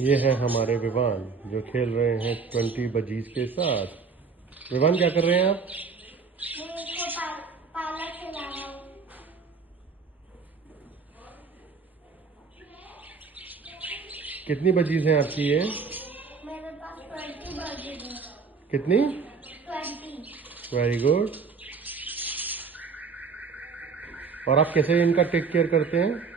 ये है हमारे विवान जो खेल रहे हैं 20 बजीज के साथ। विवान क्या कर रहे हैं आप? मैं इसको पालक खिला रहा हूँ। कितनी बजीज हैं आपकी ये? मेरे पास 20 बजीज है। कितनी? 20। Very good. और आप कैसे इनका टेक केयर करते हैं?